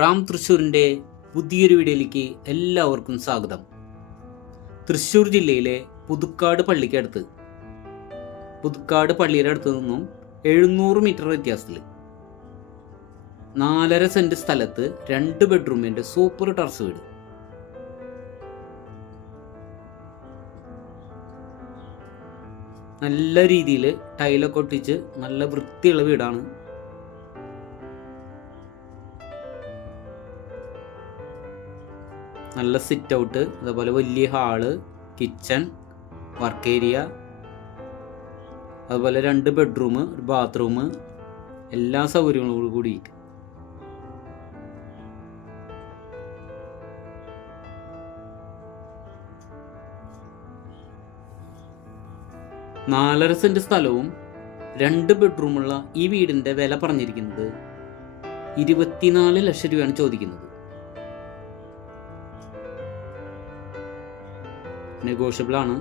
റാം തൃശ്ശൂരിൻ്റെ പുതിയൊരു വീഡിയോയിലേക്ക് എല്ലാവർക്കും സ്വാഗതം. തൃശ്ശൂർ ജില്ലയിലെ പുതുക്കാട് പള്ളിക്കടുത്ത്, പുതുക്കാട് പള്ളിയുടെ അടുത്ത് നിന്നും 700 മീറ്റർ വ്യത്യാസത്തിൽ 4.5 സെൻറ്റ് സ്ഥലത്ത് 2 ബെഡ്റൂമിൻ്റെ സൂപ്പർ ടെറസ് വീട്. നല്ല രീതിയിൽ ടൈലൊക്കെ ഒട്ടിച്ച് നല്ല വൃത്തിയുള്ള വീടാണ്. നല്ല സിറ്റ് ഔട്ട്, അതുപോലെ വലിയ ഹാള്, കിച്ചൺ, വർക്ക് ഏരിയ, അതുപോലെ 2 ബെഡ്റൂം, ഒരു ബാത്റൂം, എല്ലാ സൗകര്യങ്ങളോടും കൂടിയിട്ട് 4.5 സെൻറ്റ് സ്ഥലവും 2 ബെഡ്റൂമുള്ള ഈ വീടിൻ്റെ വില പറഞ്ഞിരിക്കുന്നത് 24 ലക്ഷം രൂപയാണ് ചോദിക്കുന്നത്. നെഗോഷ്യബിൾ ആണ്.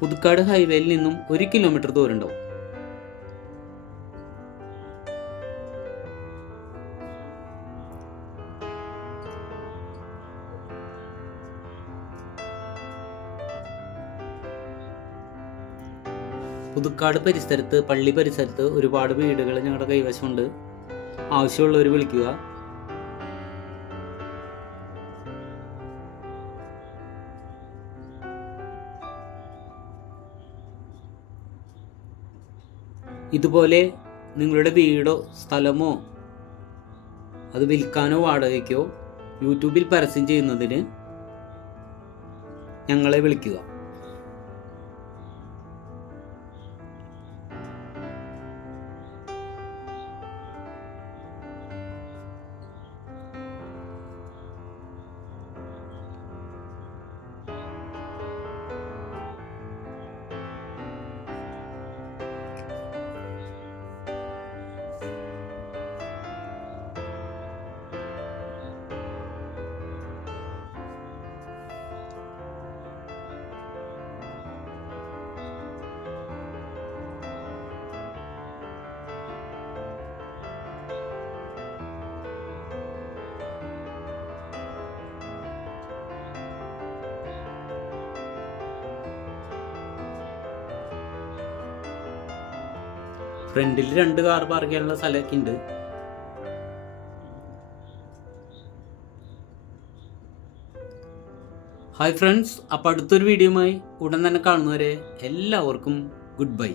പുതുക്കാട് ഹൈവേയിൽ നിന്നും 1 കിലോമീറ്റർ ദൂരം ഉണ്ടാവും. പുതുക്കാട് പരിസരത്ത്, പള്ളി പരിസരത്ത് ഒരുപാട് വീടുകൾ ഞങ്ങളുടെ കൈവശമുണ്ട്. ആവശ്യമുള്ളവർ വിളിക്കുക. ഇതുപോലെ നിങ്ങളുടെ വീടോ സ്ഥലമോ അത് വിൽക്കാനോ വാടകയ്ക്കോ യൂട്യൂബിൽ പരസ്യം ചെയ്യുന്നതിന് ഞങ്ങളെ വിളിക്കുക. ഫ്രണ്ടിൽ 2 കാർ പാർക്ക് ചെയ്യാനുള്ള സ്ഥലമൊക്കെ ഉണ്ട്. ഹായ് ഫ്രണ്ട്സ്, അപ്പോൾ അടുത്തൊരു വീഡിയോയുമായി ഉടൻ തന്നെ കാണുന്നവരെ എല്ലാവർക്കും ഗുഡ് ബൈ.